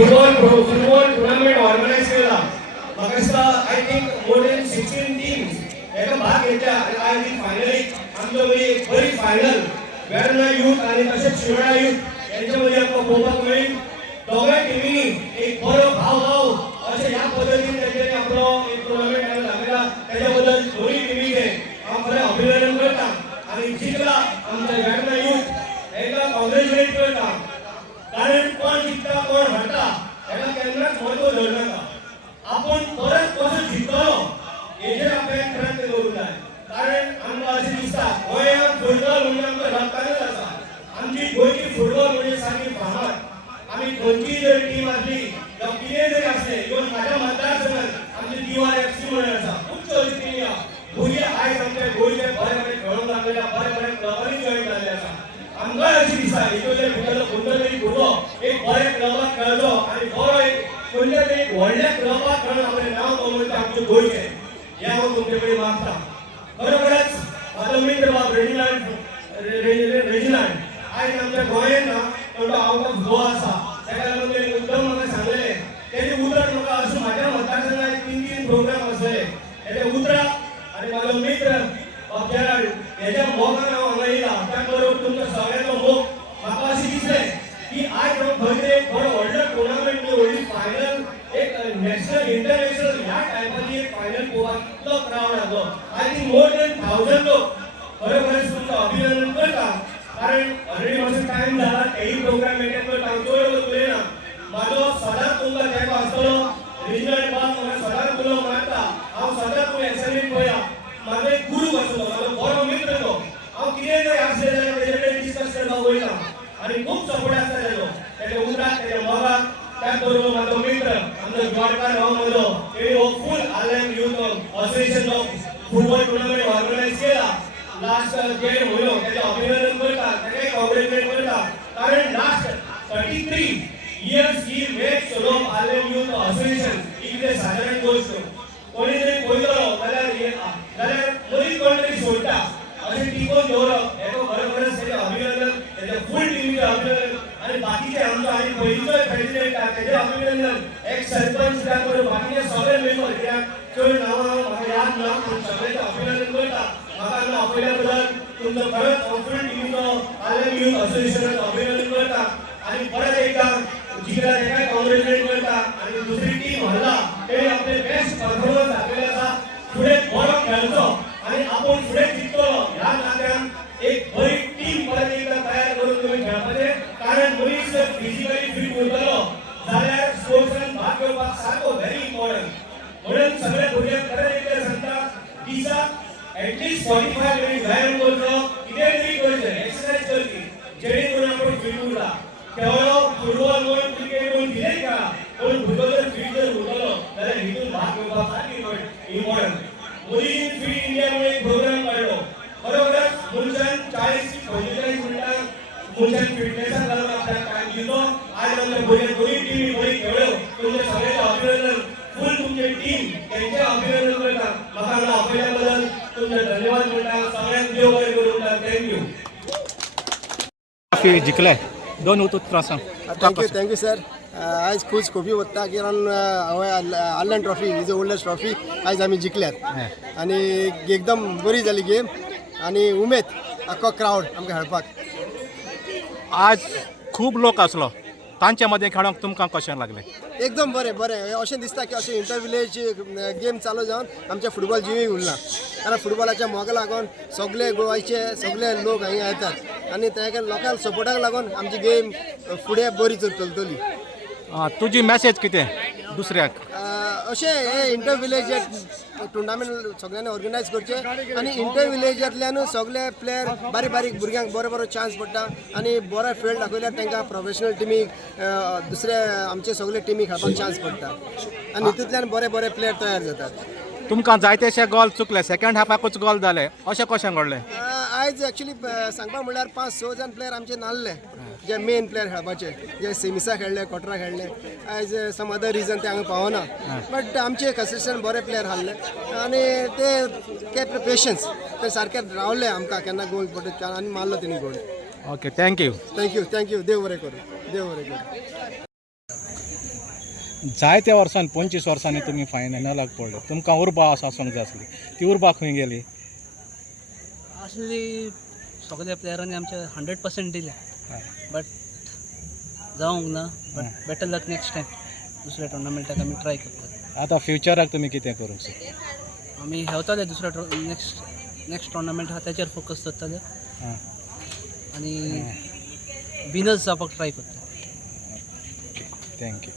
Football tournament organise केला. म्हाका दिसता I think more than 16 teams हेका भाग घेतल्या आनी आय थिंक फायनली आमचो एक बरी फायनल वेर्ना यूथ आनी तशेंच शिरोडा यूथ यांच्या मध्ये आमकां पळोवपाक मेळ्ळी. दोगांय टिमींनी एक बरो भाव अशें ह्या पद्दतीन तेंच्यांनी आपलो एक टुर्नामेंट दाखयला. तेच्या बद्दल दोनूय टिमीचे हांव खरें अभिनंदन करता. आनी जिखला आमचो वेर्ना यूथ हेका कॉंग्रॅच्युलेट करता. कारण कोण जिखता कोण हारता हेका केन्नाच महत्व धरनाका. आपण परत कसो जिखतलो हेजेर आपल्याक प्रयत्न करूंक जाय. कारण आमकां अशें दिसता गोंयांत फुटबॉल म्हणजे आमकां रक्तानूच आसा. आमची गोंयची फुटबॉल म्हणजे सारकी फामाद. आमी खंयचीय जर टीम आसली जावं कितेंय जरी आसलें इवन म्हाज्या मतदारसंघांत आमची दिवार FC म्हणून आसा. खुबश्यो अश्यो टिमी आसा. भुरगे आयज आमचे गोंयचे बरे बरे खेळूंक लागलेले बरे बरे क्लबांनी जॉयन जाल्ले आसा. आमकांय अशें दिसता हितूंतले भितरलो खंयचो तरी भुरगो एक बऱ्या क्लबाक खेळचो आनी बरो एक खंयच्या तरी एक व्हडल्या क्लबाक खेळून आपलें नांव कमयता आमचे गोंयचें हें हांव तुमचे कडेन मागता. खरोखरच म्हाजो मित्र बाब रेजिनाल्ड आयज आमच्या गोंयांत ना तो आउट ऑफ गोवा आसा. ताका लागून तेणें उदक म्हाका सांगलेलें. तेजें उतर म्हाका अशें म्हाज्या मतदारसंघांत 3 प्रोग्राम आसले. तेजे उतराक आनी म्हाजो मित्र बाब जेराल्ड हेज्या मोगान हांव हांगा येयला. त्या बरोबर तुमचो सगळ्यांचो मोग म्हाका अशें दिसलें की आयज हांव खंय तरी एक बरो व्हडलो टुर्नामेंट व्हडली फायनल एक नॅशनल इंटरनॅशनल ह्या टायपाची एक फायनल पळोवपाक कितलो क्रावड आसलो. आय थिंक मोर दॅन 1000 लोक. खरोखरच तुमचो अभिनंदन करता. कारण ऑलरेडी मातसो टायम जाला तेही प्रोग्राम मेंटेन करता. हांव चड उलयना. म्हाजो सदांच तुमकां तेंको आसतलो. रिजनल बाब म्हाका सदांच उलोवंक मारता. हांव सदांच तुमी एसायनमेंट पळया. म्हाजो एक गुरू आसलो म्हाजो बरो मित्र तो. हांव कितेंय जरी आसलें जाल्यार तेजे कडेन डिस्कस करपाक वयता आनी खूब सपोर्ट आसता तेजो. तेजे उतराक तेजे मोगाक. त्याच बरोबर म्हाजो मित्र आमचो जोडकार भाव म्हजो तेणी हो फूल आलम youth association of football tournament organise केला लास्ट 1.5 म्हयनो. तेजें अभिनंदन करता. तेकाय कॉंग्रॅच्युलेट करता. कारण लास्ट 33 years ही मॅच चलोवप आलम यूथ असोसिएशन ही कितें सादारण गोश्ट. कोणी जरी पळयतलो जाल्यार मदींच कोण तरी सोडटा अशें टिकोवन दवरप हेका खरोखरच तेजें अभिनंदन. तेज्या फूल टिमीचें अभिनंदन. आनी बाकीचे आमचो आनी पयलींचोय प्रेसिडेंट आसा तेजें अभिनंदन. एक सरपंच सुद्दां करून बाकीचे सगळे मेंबर कित्याक चड नांवां म्हाका याद ना पूण सगळ्यांचें अभिनंदन करता. म्हाका हांगा आपयल्या बद्दल तुमचो खरोच फूल टिमीचो आलम यूथ असोसिएशनाचो अभिनंदन करता. आनी परत एकदां जिखला तेकाय कॉंग्रॅच्युलेट करता. आनी दुसरी टीम हरला तेणी आपले बेस्ट परफॉर्मन्स दाखयले आसा. फुडें बरो खेळचो आनी आपूण फुडें जिखतलो ह्या नात्यान एक बरी टीम परत एकदां तयार करून तुमी खेळपाचें. कारण मनीस जर फिजिकली फीट उरतलो जाल्यार स्पोर्ट्सान भाग घेवपाक सारको व्हेरी इम्पॉर्टंट. म्हणून सगळे भुरग्यांक परत एकदां सांगता दिसाक एटलीस्ट 45 मिनिट व्यायाम करचो. कितेंय तरी करचें एक्सरसायज करची जेणे करून आपूण फीट उरता. खेळो फुटबॉल म्हण क्रिकेट म्हण कितेंय खेळा पूण भुरगो जर फीट जर उरतलो जाल्यार हितून भाग घेवपाक सारकी इम्पॉर्टंट. मोदीन फीट इंडिया म्हणून एक प्रोग्राम काडलो. बरोबरच मनशान 40 ते 45 मिनटां मनशान फिटनेसाक लागून आपल्याक टायम दिलो. आज आमच्या भुरग्यांक दोनूय टिमी बरी खेळ्ळ्यो. तुमचे सगळ्यांचें अभिनंदन. फूल तुमची टीम तेंचें अभिनंदन करता. म्हाका हांगा आपयल्या बद्दल तुमचे धन्यवाद म्हणटा. सगळ्यांक देव बरें करूं म्हणटा. थँक्यू. ट्रॉफी जिखले 2 उतरां सांग. Thank you sir. आयज खूब खोबी वता कित्याक हांवें आर्लन ट्रॉफी इज ओल्डस्ट ट्रॉफी आयज आमी जिखल्यात आनी एकदम बरी जाली गेम आनी उमेद आख्खो क्रावड आमकां खेळपाक. आज खूब लोक आसलो तांचे मदें खेळोंक तुमकां कशें लागलें? एकदम बरें बरें. अशें दिसता की अशें इंटर विलेज गेम चालू जावन आमचें फुटबॉल जिवीक उरना. कारण फुटबॉलाच्या मोगा लागून सगळे गोंयचे सगळे लोक हांगा येतात आनी त्या लोकांक सपोर्टाक लागून आमची गेम फुडें बरी चलतली. तुजी मॅसेज कितें दुसऱ्याक? अशें हे इंटर विलेज टुर्नामेंट सगळ्यांनी ऑर्गनायज करचे आनी इंटर विलेजांतल्यानूच सगळे प्लेयर बारीक बारीक भुरग्यांक बरो बरो चान्स पडटा आनी बरो फील्ड दाखयल्यार तांकां प्रोफेशनल टिमीक दुसरे आमचे सगळे टिमीक खेळपाक चान्स पडटा आनी हितूंतल्यान बरे बरे प्लेयर तयार जातात. तुमकां जायतेशे गोल चुकले. सेकंड हाफाकूच गोल जाले. अशें कशें घडलें? आयज एक्चुली सांगपाक म्हणल्यार 5-6 जाण प्लेयर आमचे नासले जे मेन प्लेयर खेळपाचे जे सेमिसा खेळ्ळे क्वॉर्टरा खेळ्ळे. आयज सम अदर रिजन ते हांगा पावना बट आमचे कंसिस्टंट बरे प्लेयर आहले आनी ते केप पेशन्स ते सारके रावले आमकां केन्ना गोल पडत आनी मारलो तेणी गोल. Okay thank you. थँक्यू देव बरें करूं. देव बरें करूं. जायत्या वर्सांनी 25 वर्सांनी तुमी फायनलाक पडले तुमकां उर्बा आसूंक जाय आसली ती उर्बा खंय गेली असली सगळ्या प्लेयरांनी आमचे 100% दिले बट जावंक ना but better luck next time दुसऱ्या टुर्नामेंटाक आमी ट्राय करतात आतां फ्युचराक तुमी कितें करूंक सोदता आमी हेवताले दुसऱ्या नेक्स्ट टुर्नामेंट आहा त्याचेर फोकस करतले हां आनी विनर्स जावपाक ट्राय करता थँक्यू